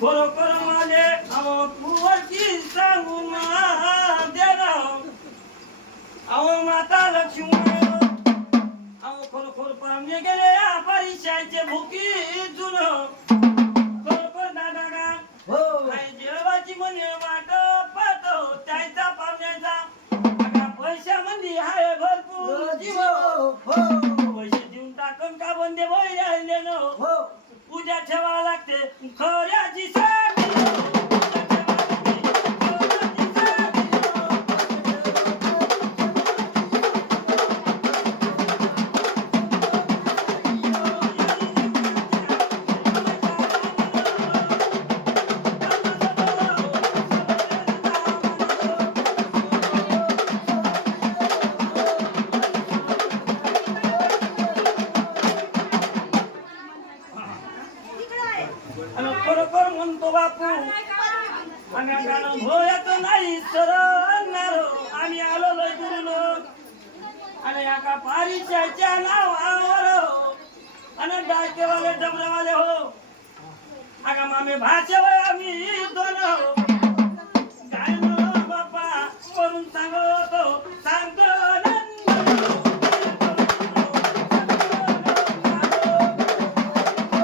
खरोखर माझे अहो पुवरची सांगून देणं अहो माता लक्ष्मी अहो खरोखर पाहुणे गेले या परिचयाचे भुकी जुनं खरोखर दादा का काही देवाची म्हणे वाट पाहतो त्याचा पाहुण्याचा पैशामध्ये आहे भरपूर जीव पैसे देऊन टाकून का बंदे बळी राहिले न उद्या ठेवा लागते खऱ्याची साठी खरोखर म्हणतो बापू आम्ही गाणं भोयत नाही सरणार आम्ही आलो लय दुरून आणि एका पारिच्याच्या नावावर आणि डायकेवाले डबरेवाले हो आगा मामे भाषेवर आम्ही दोन